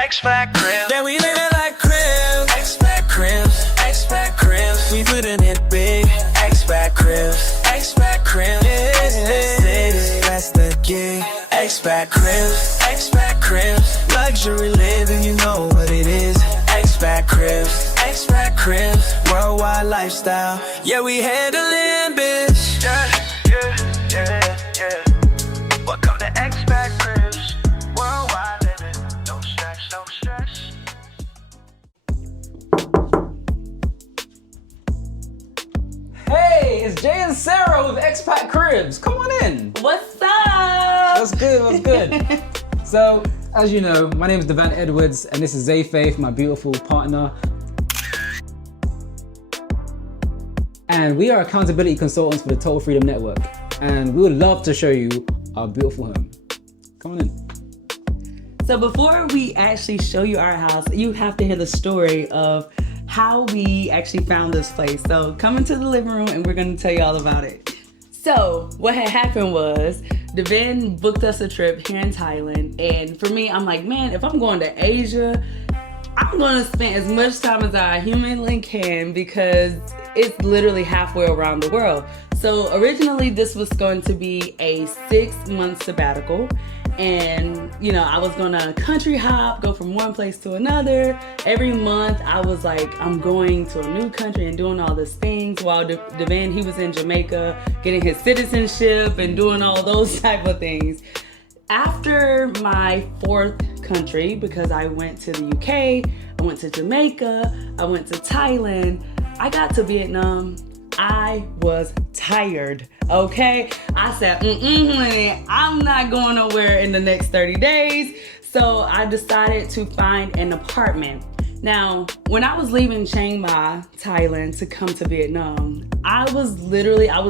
Xpat Cribs. Yeah, we living like cribs. Xpat Cribs. Xpat Cribs. We putting it big. Xpat Cribs. Xpat Cribs. Yeah, that's the gig. Xpat Cribs. Xpat Cribs. Luxury living, you know what it is. Xpat Cribs. Xpat Cribs. Worldwide lifestyle. Yeah, we handling bitch. Yeah. Welcome to Xpat Cribs. Worldwide living. No stress, no stress. Hey, it's Jay and Sarah with Xpat Cribs. Come on in. What's up? What's good? What's good? So, as you know, my name is Devan Edwards, and this is Zay Faith, my beautiful partner. And we are accountability consultants for the Total Freedom Network. And we would love to show you our beautiful home. Come on in. So before we actually show you our house, you have to hear the story of how we actually found this place. So come into the living room and we're gonna tell you all about it. So what had happened was, Devan booked us a trip here in Thailand. And for me, I'm like, man, if I'm going to Asia, I'm gonna spend as much time as I humanly can because it's literally halfway around the world. So originally this was going to be a 6-month sabbatical. And you know, I was gonna country hop, go from one place to another. Every month I was like, I'm going to a new country and doing all these things, while Devan, he was in Jamaica getting his citizenship and doing all those type of things. After my 4th country, because I went to the UK, I went to Jamaica, I went to Thailand, I got to Vietnam, I was tired, okay? I said, honey, I'm not going nowhere in the next 30 days. So I decided to find an apartment. Now, when I was leaving Chiang Mai, Thailand to come to Vietnam, I was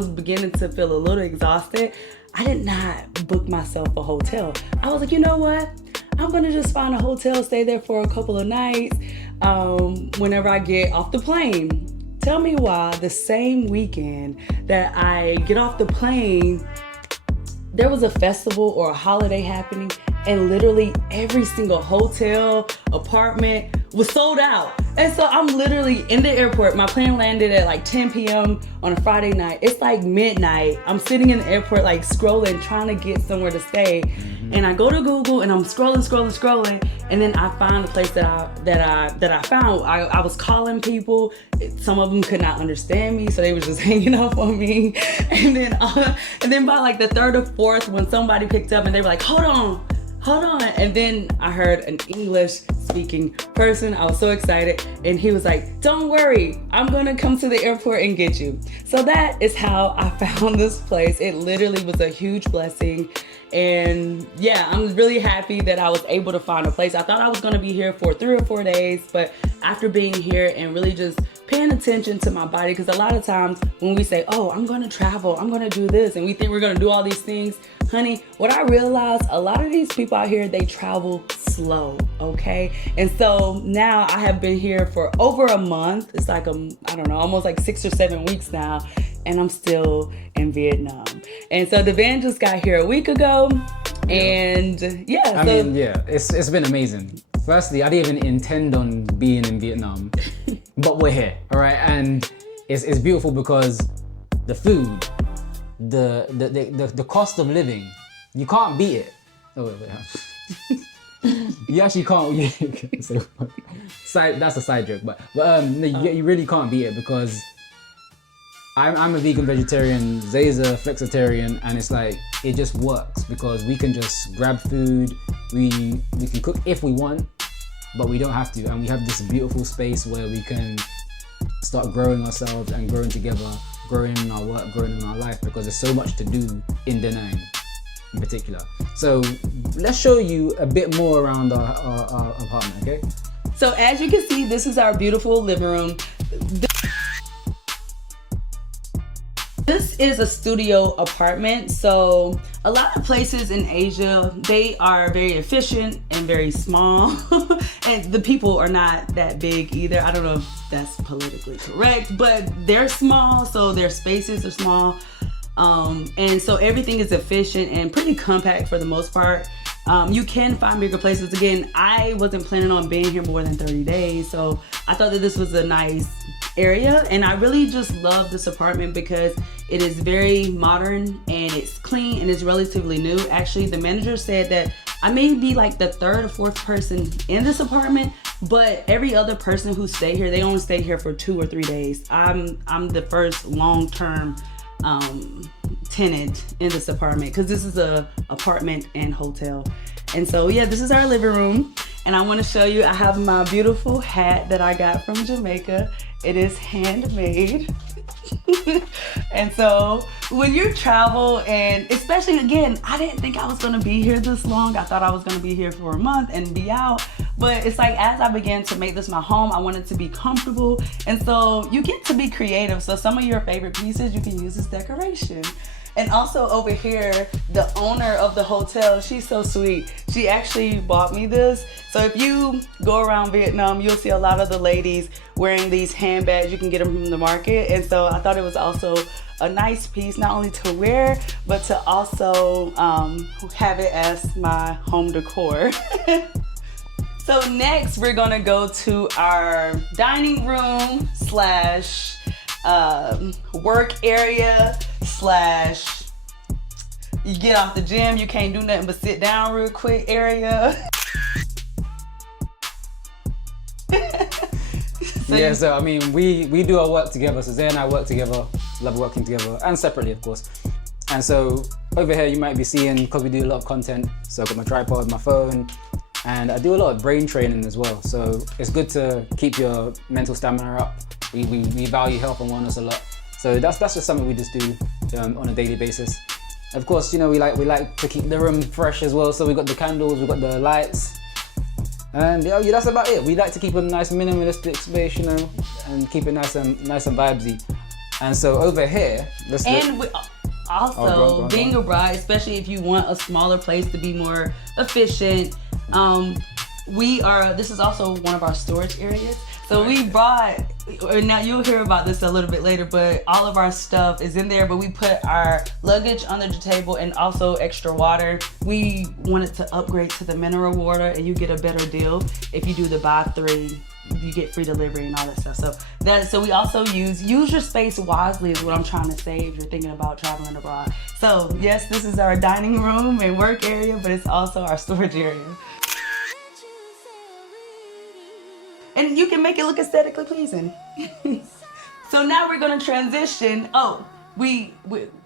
beginning to feel a little exhausted. I did not book myself a hotel. I was like, you know what? I'm gonna just find a hotel, stay there for a couple of nights whenever I get off the plane. Tell me why the same weekend that I get off the plane, there was a festival or a holiday happening, and literally every single hotel, apartment was sold out. And so I'm literally in the airport. My plane landed at like 10 p.m. on a Friday night. It's like midnight. I'm sitting in the airport like scrolling, trying to get somewhere to stay. And I go to Google and I'm scrolling, and then I find the place that I found. I was calling people. Some of them could not understand me, so they was just hanging up on me. And then by like the 3rd or 4th, when somebody picked up and they were like, hold on. And then I heard an English speaking person. I was so excited. And he was like, don't worry, I'm gonna come to the airport and get you. So that is how I found this place. It literally was a huge blessing. And yeah, I'm really happy that I was able to find a place. I thought I was gonna be here for 3 or 4 days, but after being here and really just paying attention to my body, because a lot of times when we say, oh, I'm gonna travel, I'm gonna do this, and we think we're gonna do all these things, honey, what I realized, a lot of these people out here, they travel slow, okay? And so now I have been here for over a month. It's like, I don't know, almost like 6 or 7 weeks now, and I'm still in Vietnam. And so the van just got here a week ago, and I mean, it's been amazing. Firstly, I didn't even intend on being in Vietnam, but we're here, all right? And it's beautiful because the food, the cost of living, you can't beat it. Oh wait. You actually can't. That's a side joke, but no, you really can't beat it because I'm a vegan vegetarian, Zay's a flexitarian, and it's like it just works because we can just grab food, we can cook if we want, but we don't have to, and we have this beautiful space where we can start growing ourselves and growing together, growing in our work, growing in our life, because there's so much to do in Da Nang in particular. So let's show you a bit more around our apartment, okay? So as you can see, this is our beautiful living room. This is a studio apartment. So a lot of places in Asia, they are very efficient and very small. And the people are not that big either. I don't know if that's politically correct, but they're small, so their spaces are small. And so everything is efficient and pretty compact for the most part. You can find bigger places. Again, I wasn't planning on being here more than 30 days, so I thought that this was a nice area, and I really just love this apartment because it is very modern and it's clean and it's relatively new. Actually, the manager said that I may be like the third or fourth person in this apartment, but every other person who stay here, they only stay here for 2 or 3 days. I'm the first long-term tenant in this apartment because this is a apartment and hotel. And so yeah, this is our living room, and I want to show you, I have my beautiful hat that I got from Jamaica. It is handmade. And so when you travel, and especially again, I didn't think I was gonna be here this long. I thought I was gonna be here for a month and be out. But it's like, as I began to make this my home, I wanted to be comfortable. And so you get to be creative. So some of your favorite pieces, you can use as decoration. And also over here, the owner of the hotel, she's so sweet. She actually bought me this. So if you go around Vietnam, you'll see a lot of the ladies wearing these handbags. You can get them from the market. And so I thought it was also a nice piece, not only to wear, but to also have it as my home decor. So next, we're gonna go to our dining room slash work area slash you get off the gym, you can't do nothing but sit down real quick area. Yeah, so I mean, we do our work together. So Zay and I work together, love working together, and separately, of course. And so over here, you might be seeing, because we do a lot of content, so I've got my tripod, my phone, and I do a lot of brain training as well. So it's good to keep your mental stamina up. We value health and wellness a lot. So that's just something we just do on a daily basis. Of course, you know, we like to keep the room fresh as well. So we got the candles, we got the lights, and yeah, that's about it. We like to keep a nice minimalistic space, you know, and keep it nice and vibesy. And so over here, also being a bride, especially if you want a smaller place to be more efficient, this is also one of our storage areas. So we brought, now you'll hear about this a little bit later, but all of our stuff is in there, but we put our luggage under the table and also extra water. We wanted to upgrade to the mineral water, and you get a better deal if you do the buy 3. You get free delivery and all that stuff. So we also use your space wisely is what I'm trying to say if you're thinking about traveling abroad. So yes, this is our dining room and work area, but it's also our storage area. And you can make it look aesthetically pleasing. So now we're gonna transition. Oh,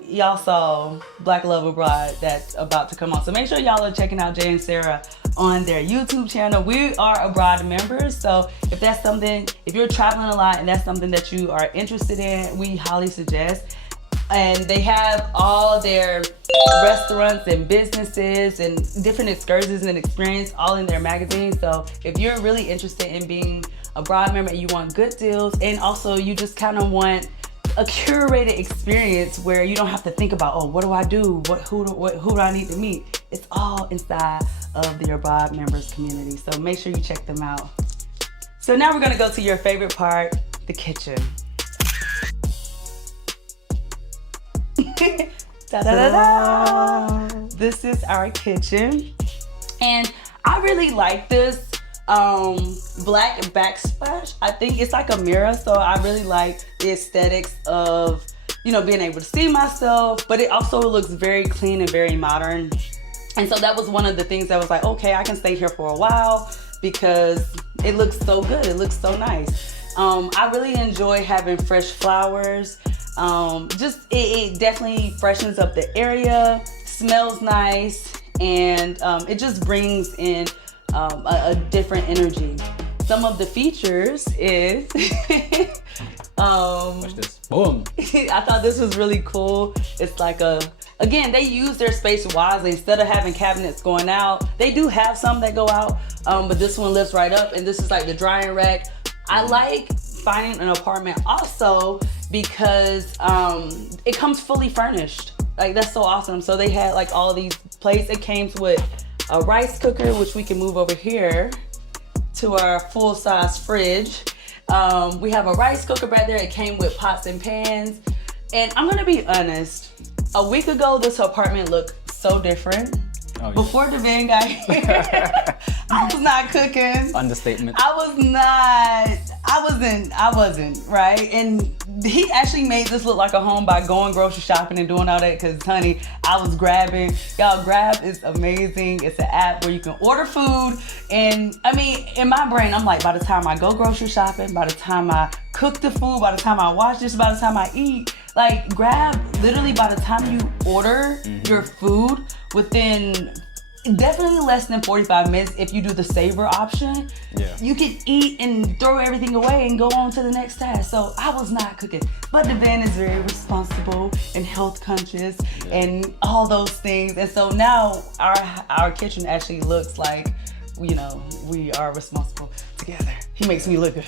y'all saw Black Love Abroad that's about to come on. So make sure y'all are checking out Jay and Sarah on their YouTube channel. We are abroad members, so if you're traveling a lot and that's something that you are interested in, we highly suggest. And they have all their restaurants and businesses and different excursions and experience all in their magazine. So if you're really interested in being a bride member and you want good deals, and also you just kind of want a curated experience where you don't have to think about, oh, what do I do? Who do I need to meet? It's all inside of the Abroad Members community. So make sure you check them out. So now we're gonna go to your favorite part, the kitchen. Da-da-da-da. This is our kitchen, and I really like this black backsplash. I think it's like a mirror, so I really like the aesthetics of, you know, being able to see myself, but it also looks very clean and very modern. And so that was one of the things that was like, okay, I can stay here for a while because it looks so good, it looks so nice. I really enjoy having fresh flowers. It definitely freshens up the area, smells nice, and it just brings in a different energy. Some of the features is watch this. Boom. I thought this was really cool. It's like again, they use their space wisely. Instead of having cabinets going out, they do have some that go out, but this one lifts right up, and this is like the drying rack. I like finding an apartment also because it comes fully furnished. Like, that's so awesome. So they had like all these plates. It came with a rice cooker, which we can move over here to our full-size fridge. We have a rice cooker back there. It came with pots and pans. And I'm gonna be honest, a week ago, this apartment looked so different. yeah. Before Devin got here, I was not cooking. Understatement. I wasn't, right? And he actually made this look like a home by going grocery shopping and doing all that, because, honey, I was grabbing. Y'all, Grab is amazing. It's an app where you can order food. And, I mean, in my brain, I'm like, by the time I go grocery shopping, by the time I cook the food, by the time I wash this, by the time I eat, like, Grab, literally by the time you order your food, within definitely less than 45 minutes, if you do the saver option, you can eat and throw everything away and go on to the next task. So I was not cooking. But the van is very responsible and health conscious and all those things. And so now our kitchen actually looks like, you know, we are responsible together. He makes me look good.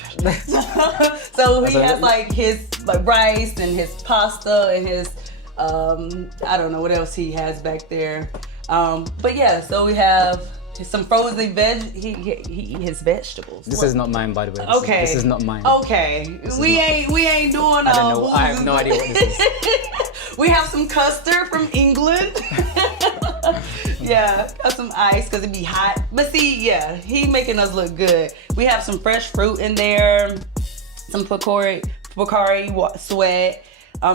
So he has like his rice and his pasta and his I don't know what else he has back there. But yeah, so we have some frozen his vegetables. This is not mine, by the way. This is not mine. Okay. We ain't doing I don't know. I have no idea what this is. We have some custard from England. Yeah, got some ice because it be hot. But see, yeah, he making us look good. We have some fresh fruit in there, some Pocari Sweat,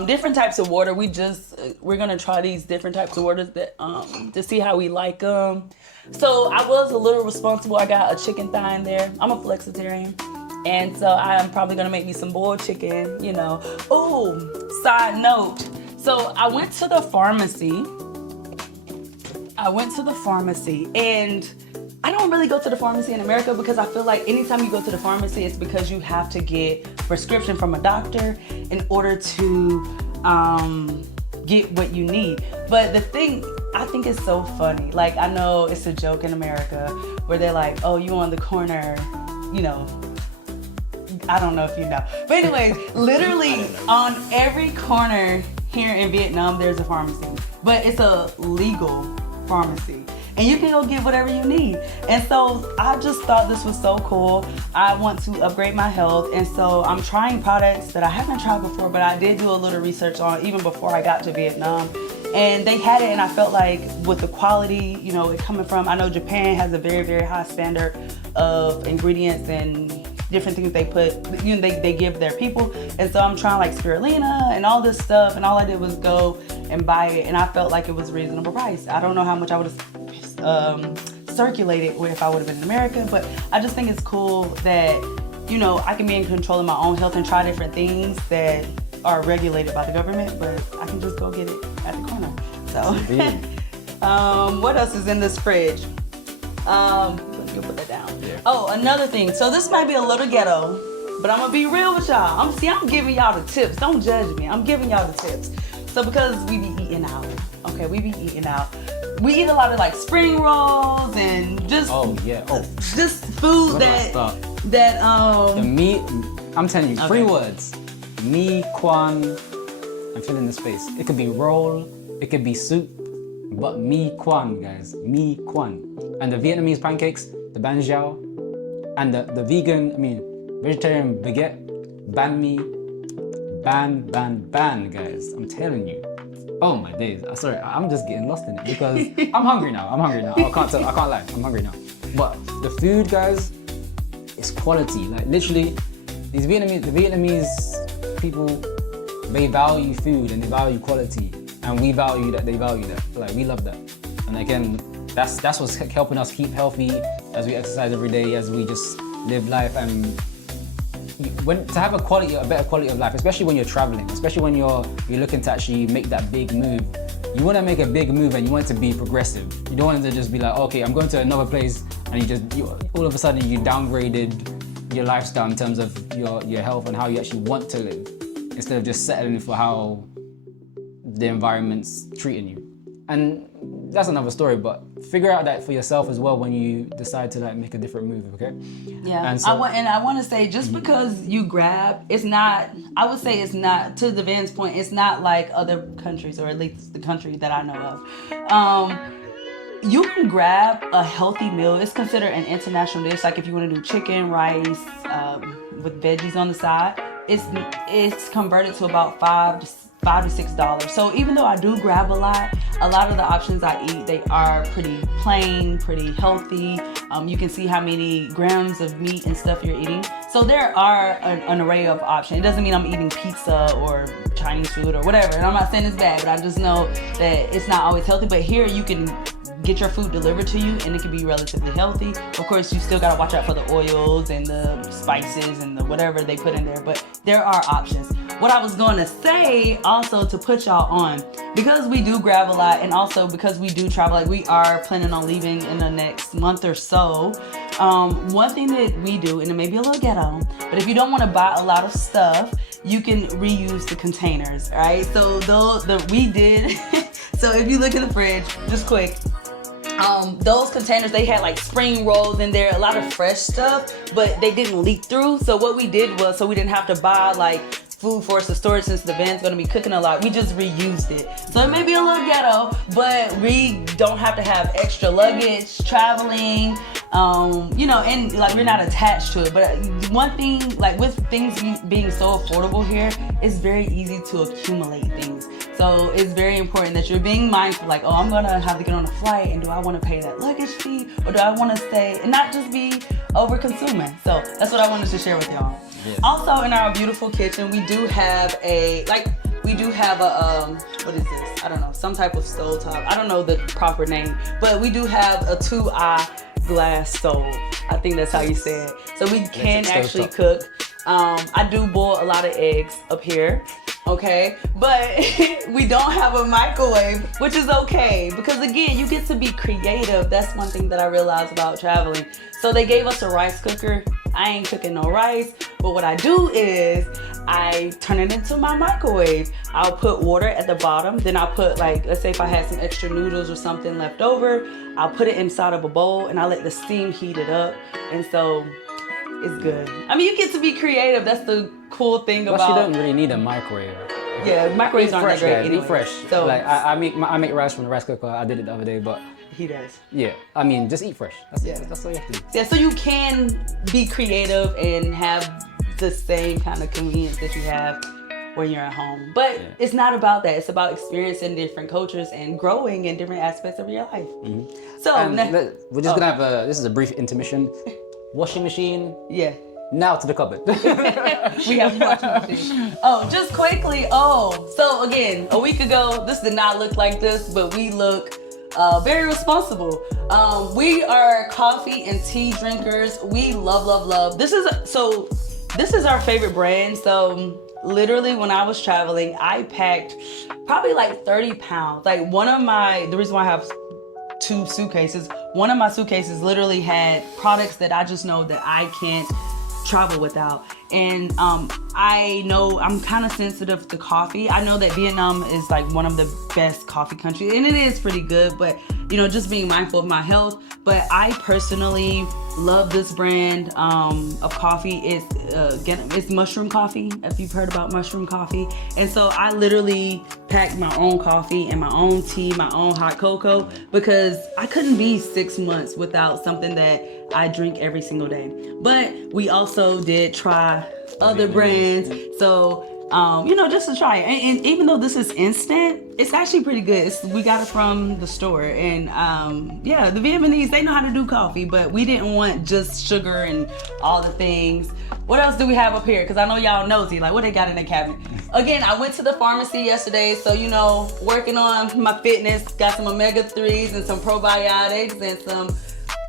different types of water. We're gonna try these different types of waters that to see how we like them. So I was a little responsible. I got a chicken thigh in there. I'm a flexitarian, and so I'm probably gonna make me some boiled chicken. You know. Oh, side note. So I went to the pharmacy. And I don't really go to the pharmacy in America because I feel like anytime you go to the pharmacy, it's because you have to get a prescription from a doctor in order to get what you need. But the thing I think is so funny, like I know it's a joke in America where they're like, oh, you on the corner, you know, I don't know if you know. But anyways, literally on every corner here in Vietnam, there's a pharmacy. But it's a legal pharmacy. And you can go get whatever you need. And so I just thought this was so cool. I want to upgrade my health. And so I'm trying products that I haven't tried before, but I did do a little research on even before I got to Vietnam. And they had it, and I felt like with the quality, you know, it coming from, I know Japan has a very, very high standard of ingredients and different things they put, you know, they give their people. And so I'm trying like spirulina and all this stuff, and all I did was go and buy it, and I felt like it was a reasonable price. I don't know how much I would have circulated if I would have been in America, but I just think it's cool that, you know, I can be in control of my own health and try different things that are regulated by the government, but I can just go get it at the corner. So, what else is in this fridge? You'll put that down. Yeah. Oh, another thing. So this might be a little ghetto, but I'm gonna be real with y'all. I'm giving y'all the tips. Don't judge me. I'm giving y'all the tips. So because we be eating out, okay, we eat a lot of like spring rolls and just just food the meat. I'm telling you, 3 words: mi quan. I'm filling the space. It could be roll, it could be soup, but mi quan, guys, mi quan. And the Vietnamese pancakes, the ban jiao, and the vegetarian baguette, ban mi, ban, guys. I'm telling you. Oh my days. Sorry, I'm just getting lost in it because I'm hungry now. I can't lie. I'm hungry now. But the food, guys, is quality. Like literally, the Vietnamese people, they value food and they value quality, and we value that. They value that. Like we love that. And again, that's what's helping us keep healthy as we exercise every day, as we just live life. And to have a better quality of life, especially when you're traveling, especially when you're looking to actually make that big move. You want to make a big move and you want it to be progressive. You don't want it to just be like, okay, I'm going to another place, and all of a sudden you downgraded your lifestyle in terms of your health and how you actually want to live, instead of just settling for how the environment's treating you. And that's another story, but figure out that for yourself as well when you decide to like make a different move, okay? Yeah, and I want to say, just because you Grab, it's not, I would say it's not, to the Van's point, it's not like other countries, or at least the country that I know of. You can grab a healthy meal. It's considered an international dish. Like if you want to do chicken, rice, with veggies on the side, it's converted to about $5 to $6. So even though I do grab a lot of the options I eat, they are pretty plain, pretty healthy. You can see how many grams of meat and stuff you're eating. So there are an array of options. It doesn't mean I'm eating pizza or Chinese food or whatever. And I'm not saying it's bad, but I just know that it's not always healthy. But here you can get your food delivered to you and it can be relatively healthy. Of course, you still gotta watch out for the oils and the spices and the whatever they put in there, but there are options. What I was gonna say also to put y'all on, because we do grab a lot and also because we do travel, like we are planning on leaving in the next month or so, one thing that we do, and it may be a little ghetto, but if you don't wanna buy a lot of stuff, you can reuse the containers, all right? So we did, so if you look in the fridge, just quick, those containers, they had like spring rolls in there, a lot of fresh stuff, but they didn't leak through. So what we did was, so we didn't have to buy like food for us to store since the van's gonna be cooking a lot, we just reused it. So it may be a little ghetto, but we don't have to have extra luggage traveling, you know, and like we're not attached to it. But one thing, like with things being so affordable here, it's very easy to accumulate things. So it's very important that you're being mindful, like, oh, I'm gonna have to get on a flight, and do I wanna pay that luggage fee, or do I wanna stay, and not just be over-consuming. So that's what I wanted to share with y'all. Yes. Also in our beautiful kitchen, we do have a, what is this? I don't know, some type of stove top. I don't know the proper name, but we do have a 2-eye glass stove. I think that's how you say it. So we can actually cook. I do boil a lot of eggs up here, okay? But we don't have a microwave, which is okay, because again, you get to be creative. That's one thing that I realized about traveling. So they gave us a rice cooker. I ain't cooking no rice, but what I do is I turn it into my microwave. I'll put water at the bottom, then I'll put, like, let's say if I had some extra noodles or something left over, I'll put it inside of a bowl and I let the steam heat it up, and so it's good. I mean, you get to be creative. That's the cool thing about. Plus, you don't really need a microwave. Yeah, microwaves aren't that great anyway. Eat fresh. So like I make rice from the rice cooker. I did it the other day, but he does. Yeah, I mean, just eat fresh. That's all you have to do. Yeah, so you can be creative and have the same kind of convenience that you have when you're at home. But it's not about that. It's about experiencing different cultures and growing in different aspects of your life. Mm-hmm. So we're just gonna have this is a brief intermission. Washing machine. Yeah. Now to the cupboard. We have washing machine. Oh, just quickly. So again, a week ago, this did not look like this, but we look very responsible. We are coffee and tea drinkers. We love. This is our favorite brand. So literally when I was traveling, I packed probably like 30 pounds. Like the reason why I have 2 suitcases, one of my suitcases literally had products that I just know that I can't travel without. And I know I'm kind of sensitive to coffee. I know that Vietnam is like one of the best coffee countries, and it is pretty good, but you know, just being mindful of my health. But I personally love this brand of coffee. It's mushroom coffee, if you've heard about mushroom coffee. And so I literally packed my own coffee and my own tea, my own hot cocoa, because I couldn't be 6 months without something that I drink every single day. But we also did try other brands. So, you know, just to try it. And even though this is instant, it's actually pretty good. We got it from the store. And yeah, the Vietnamese, they know how to do coffee, but we didn't want just sugar and all the things. What else do we have up here? Because I know y'all nosy, like what they got in the cabinet. Again, I went to the pharmacy yesterday, so you know, working on my fitness, got some omega-3s and some probiotics and some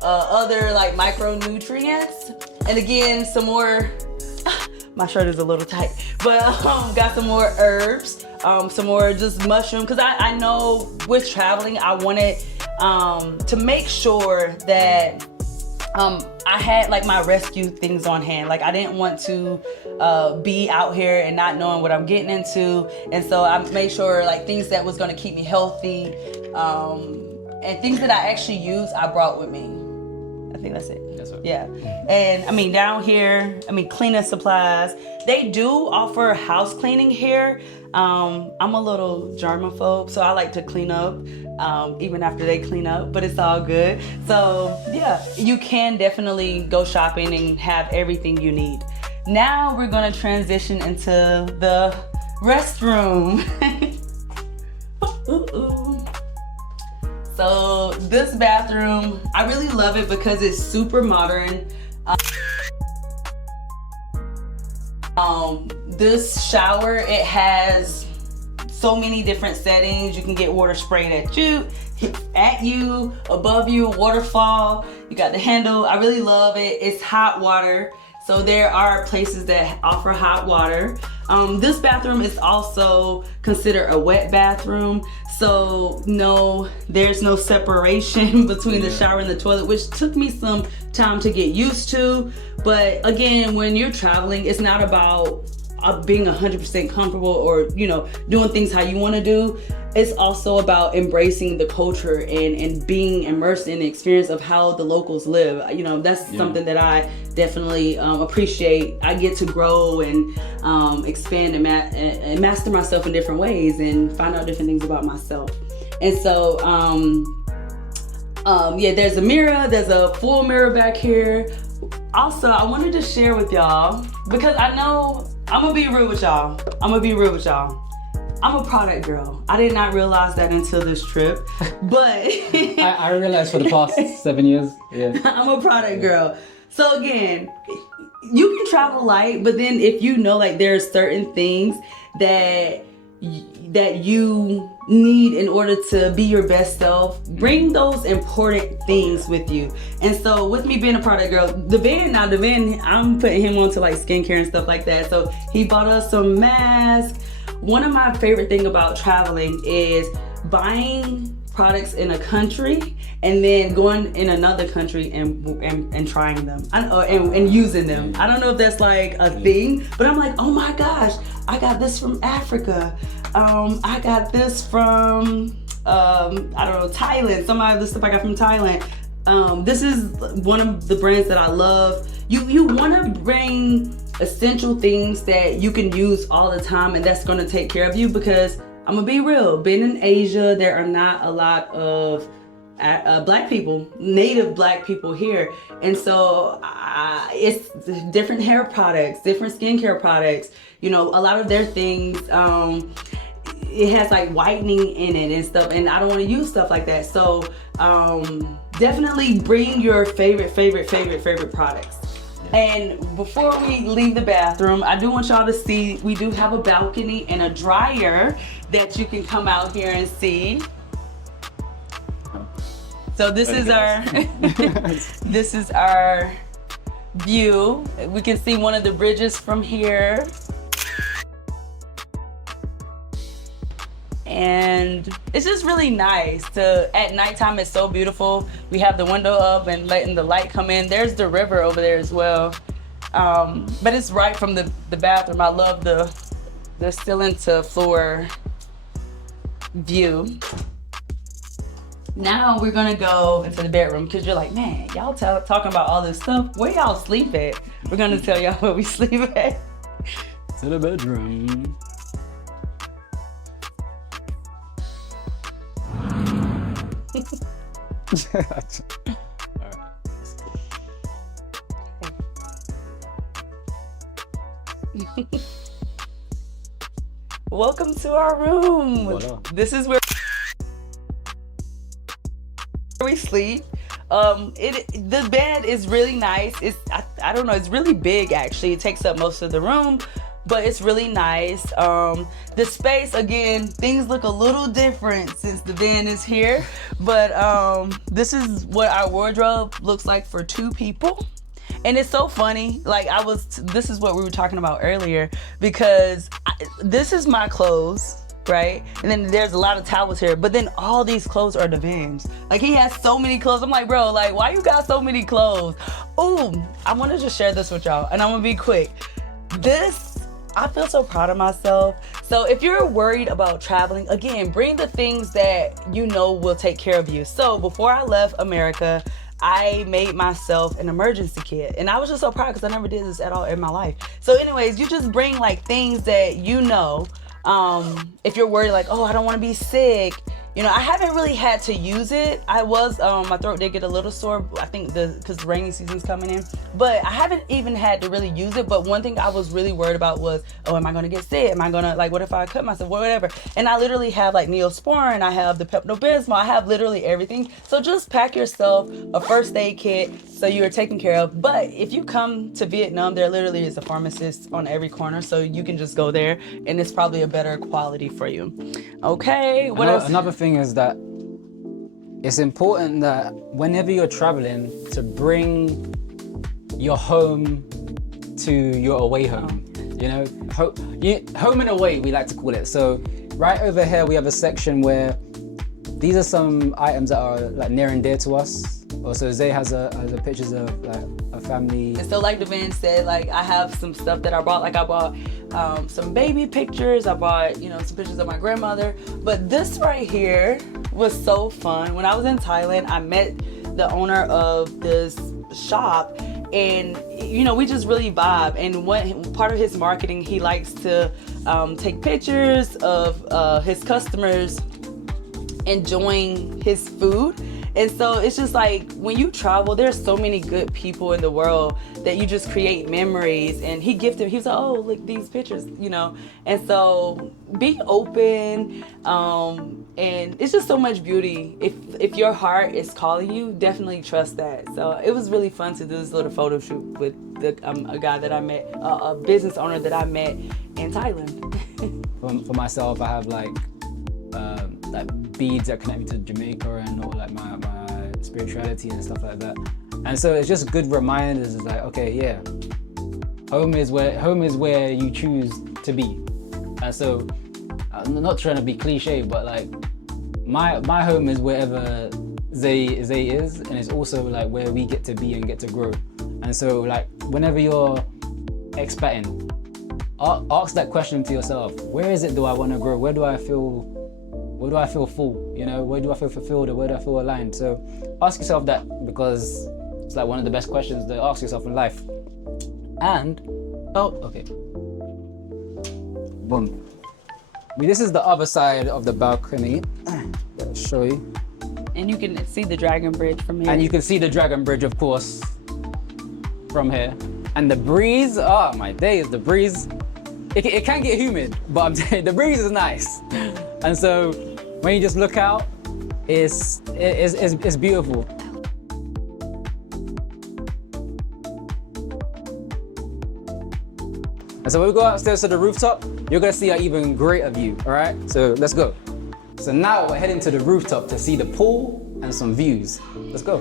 other like micronutrients. And again, some more, my shirt is a little tight, but got some more herbs, some more just mushroom, because I know with traveling, I wanted to make sure that I had like my rescue things on hand. Like I didn't want to be out here and not knowing what I'm getting into. And so I made sure like things that was gonna keep me healthy and things that I actually use, I brought with me. I think that's it. That's right. Yeah. And I mean, down here, cleaning supplies. They do offer house cleaning here. I'm a little germaphobe, so I like to clean up even after they clean up, but it's all good. So yeah, you can definitely go shopping and have everything you need. Now we're gonna transition into the restroom. So this bathroom, I really love it because it's super modern. This shower, it has so many different settings. You can get water sprayed at you, above you, waterfall. You got the handle. I really love it. It's hot water. So there are places that offer hot water. This bathroom is also considered a wet bathroom. So no, there's no separation between the shower and the toilet, which took me some time to get used to. But again, when you're traveling, it's not about being 100% comfortable or, you know, doing things how you want to do. It's also about embracing the culture and being immersed in the experience of how the locals live. You know, that's something that I definitely appreciate. I get to grow and expand and master myself in different ways and find out different things about myself. And so, yeah, there's a mirror. There's a full mirror back here. Also, I wanted to share with y'all, because I know, I'm gonna be real with y'all. I'm a product girl. I did not realize that until this trip, but I realized for the past 7 years. Yeah. I'm a product girl. So again, you can travel light, but then if you know, like, there are certain things that you need in order to be your best self, bring those important things with you. And so with me being a product girl, the van, I'm putting him onto like skincare and stuff like that. So he bought us some masks. One of my favorite thing about traveling is buying products in a country and then going in another country and trying them and using them. I don't know if that's like a thing, but I'm like, oh my gosh, I got this from Africa. I got this from, I don't know, Thailand. Some of the stuff I got from Thailand. This is one of the brands that I love. You want to bring essential things that you can use all the time and that's going to take care of you, because I'm gonna be real, being in Asia, there are not a lot of black people, native black people here. And so it's different hair products, different skincare products, you know, a lot of their things, it has like whitening in it and stuff, and I don't want to use stuff like that. So definitely bring your favorite products. And before we leave the bathroom, I do want y'all to see, we do have a balcony and a dryer that you can come out here and see. So this is our this is our view. We can see one of the bridges from here. And it's just really nice at nighttime. It's so beautiful. We have the window up and letting the light come in. There's the river over there as well. But it's right from the bathroom. I love the ceiling to floor view. Now we're gonna go into the bedroom, because you're like, man, y'all talking about all this stuff. Where y'all sleep at? We're gonna tell y'all where we sleep at. To the bedroom. Welcome to our room. Voila. This is where we sleep. The bed is really nice. I don't know, it's really big actually. It takes up most of the room, but it's really nice. The space, again, things look a little different since the van is here, but this is what our wardrobe looks like for 2 people. And it's so funny, like this is what we were talking about earlier, because this is my clothes, right? And then there's a lot of towels here, but then all these clothes are the van's. Like, he has so many clothes. I'm like, bro, like, why you got so many clothes? Ooh, I wanted to share this with y'all, and I'm gonna be quick. I feel so proud of myself. So if you're worried about traveling, again, bring the things that you know will take care of you. So before I left America, I made myself an emergency kit, and I was just so proud because I never did this at all in my life. So anyways, you just bring like things that you know, if you're worried like, oh, I don't want to be sick, I haven't really had to use it. My throat did get a little sore, I think because rainy season's coming in, but I haven't even had to really use it. But one thing I was really worried about was, oh, am I gonna get sick? Am I gonna, like, what if I cut myself, whatever? And I literally have like Neosporin, I have the Pepto-Bismol, I have literally everything. So just pack yourself a first aid kit so you are taken care of. But if you come to Vietnam, there literally is a pharmacist on every corner, so you can just go there and it's probably a better quality for you. Okay, what else? Another thing is that it's important that whenever you're traveling to bring your home to your away home. Home and away, we like to call it. So right over here we have a section where these are some items that are like near and dear to us. Also, Zay has a pictures of like a family. And so like the man said, like I have some stuff that I bought. Like I bought some baby pictures. I bought, some pictures of my grandmother. But this right here was so fun. When I was in Thailand, I met the owner of this shop, and we just really vibe. And part of his marketing, he likes to take pictures of his customers enjoying his food. And so it's just like when you travel, there's so many good people in the world that you just create memories. And he gifted, he was like, oh, look, these pictures, And so be open, and it's just so much beauty. If your heart is calling you, definitely trust that. So it was really fun to do this little photo shoot with a guy that I met, a business owner that I met in Thailand. For myself, I have like beads that connect me to Jamaica and all like my spirituality and stuff like that. And so it's just good reminders. It's like, okay, yeah, home is where you choose to be. And so I'm not trying to be cliche, but like my home is wherever Zay is, and it's also like where we get to be and get to grow. And so like whenever you're expatting, ask that question to yourself: where is it do I want to grow? Where do I feel full? Where do I feel fulfilled, or where do I feel aligned? So ask yourself that, because it's like one of the best questions to ask yourself in life. And boom. This is the other side of the balcony. Let's show you. And you can see the Dragon Bridge from here. And you can see the Dragon Bridge, of course, from here. And the breeze, oh my days, the breeze. It can get humid, but I'm telling you, the breeze is nice. And so when you just look out, it's beautiful. And so when we go upstairs to the rooftop, you're gonna see an even greater view, all right? So let's go. So now we're heading to the rooftop to see the pool and some views. Let's go.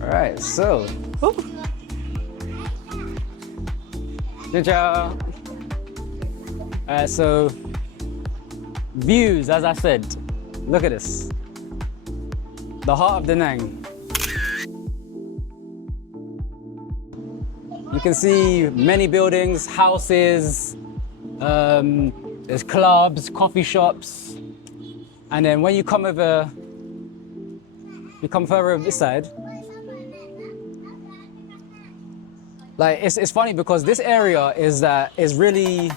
All right, so. Good job. All right, so views, as I said, look at this. The heart of Da Nang. You can see many buildings, houses, there's clubs, coffee shops. And then when you come further over this side, like it's funny because this area is really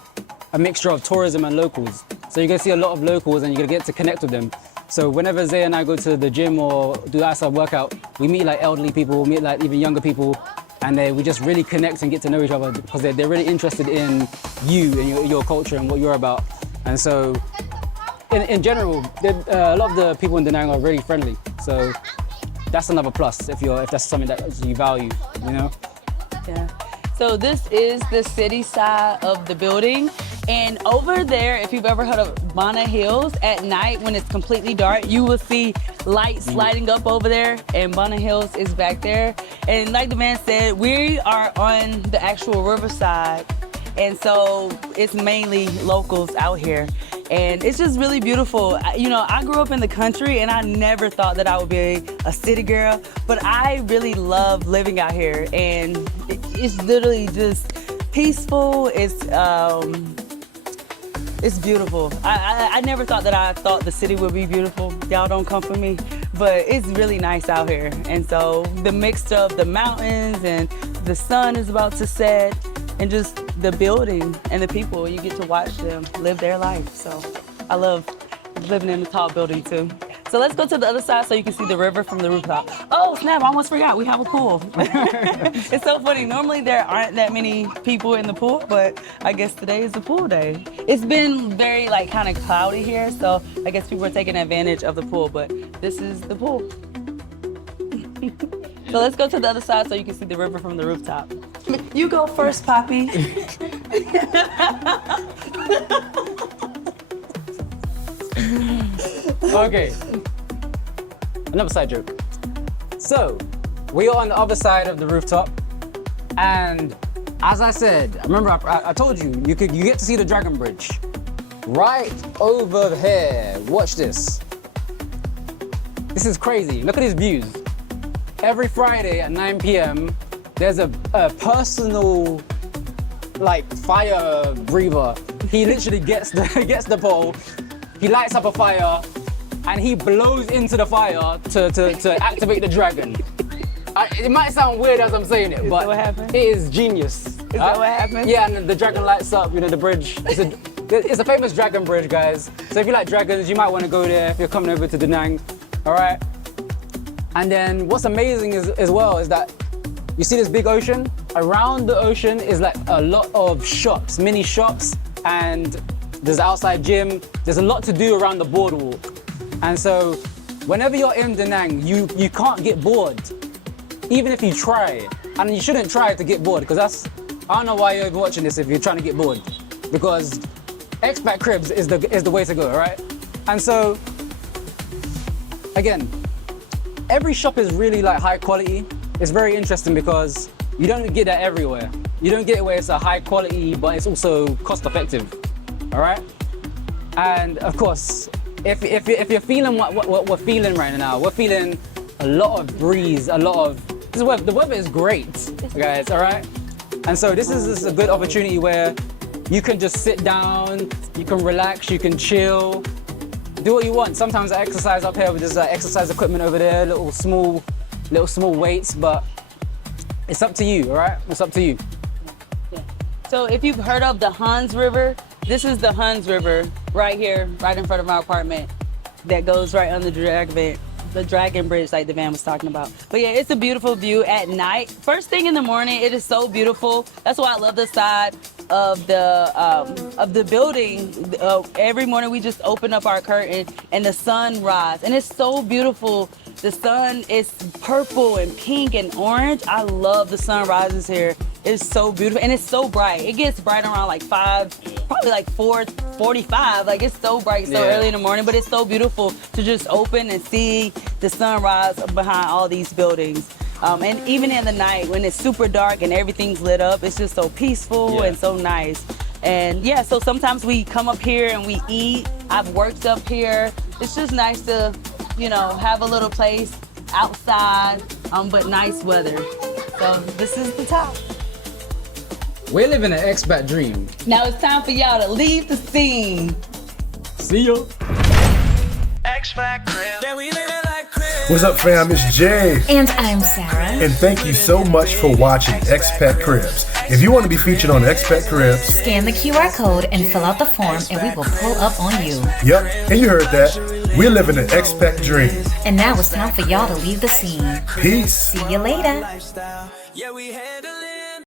a mixture of tourism and locals. So you're gonna see a lot of locals and you're gonna get to connect with them. So whenever Zay and I go to the gym or do outside workout, we meet like elderly people, we meet like even younger people, and we just really connect and get to know each other because they're really interested in you and your culture and what you're about. And so in general, a lot of the people in Da Nang are really friendly. So that's another plus if that's something that you value, Yeah. So this is the city side of the building. And over there, if you've ever heard of Bana Hills, at night when it's completely dark, you will see lights lighting up over there, and Bana Hills is back there. And like the man said, we are on the actual riverside, and so it's mainly locals out here. And it's just really beautiful. I grew up in the country and I never thought that I would be a city girl, but I really love living out here, and it's literally just peaceful. It's beautiful. I never thought that I thought the city would be beautiful. Y'all don't come for me, but it's really nice out here. And so the mix of the mountains and the sun is about to set, and just the building and the people. You get to watch them live their life. So I love living in a tall building too. So let's go to the other side so you can see the river from the rooftop. Oh snap, I almost forgot, we have a pool. It's so funny, normally there aren't that many people in the pool, but I guess today is the pool day. It's been very like kind of cloudy here, so I guess people are taking advantage of the pool, but this is the pool. So let's go to the other side so you can see the river from the rooftop. You go first, Poppy. Okay, another side joke. So, we are on the other side of the rooftop, and as I said, remember I told you, you get to see the Dragon Bridge. Right over here, watch this. This is crazy, look at these views. Every Friday at 9 p.m, there's a personal, like, fire breather. He literally gets the pole, he lights up a fire, and he blows into the fire to activate the dragon. It might sound weird as I'm saying it, but what happened? it is genius. Is that what happened? Yeah, and the dragon lights up, you know, the bridge. It's a famous dragon bridge, guys. So if you like dragons, you might want to go there if you're coming over to Da Nang, all right? And then what's amazing as well is that you see this big ocean? Around the ocean is like a lot of shops, mini shops, and there's an outside gym. There's a lot to do around the boardwalk. And so whenever you're in Da Nang, you can't get bored, even if you try. And you shouldn't try to get bored, because I don't know why you're watching this if you're trying to get bored, because Xpat Cribs is the way to go, right? And so, again, every shop is really like high quality. It's very interesting because you don't get that everywhere. You don't get it where it's a high quality, but it's also cost effective, all right? And of course, if you're feeling what we're feeling right now, we're feeling a lot of breeze, the weather is great, guys, all right? And so this is a good opportunity where you can just sit down, you can relax, you can chill, do what you want. Sometimes I exercise up here with this exercise equipment over there, little small weights, but it's up to you, all right? It's up to you. Yeah. So if you've heard of the Hans River, this is the Hans River right here, right in front of our apartment, that goes right under the Dragon Bridge like the van was talking about. But yeah, it's a beautiful view at night. First thing in the morning, it is so beautiful. That's why I love the side of the building. Every morning we just open up our curtain and the sun rise, and it's so beautiful. The sun is purple and pink and orange. I love the sunrises here. It's so beautiful and it's so bright. It gets bright around like 5, probably like 4:45. Like it's so bright so early in the morning, but it's so beautiful to just open and see the sunrise behind all these buildings. And even in the night when it's super dark and everything's lit up, it's just so peaceful and so nice. And yeah, so sometimes we come up here and we eat. I've worked up here. It's just nice to, you know, have a little place outside, but nice weather. So this is the top. We're living an expat dream. Now it's time for y'all to leave the scene. See ya. Xpat Cribs. Yeah, we live it like cribs. What's up, fam? It's Jay. And I'm Sarah. And thank you so much for watching Xpat Cribs. If you want to be featured on Xpat Cribs, Scan the QR code and fill out the form and we will pull up on you. yep, and you heard that. We're living an expat dream. And now it's time for y'all to leave the scene. Peace. See you later. Yeah, we had a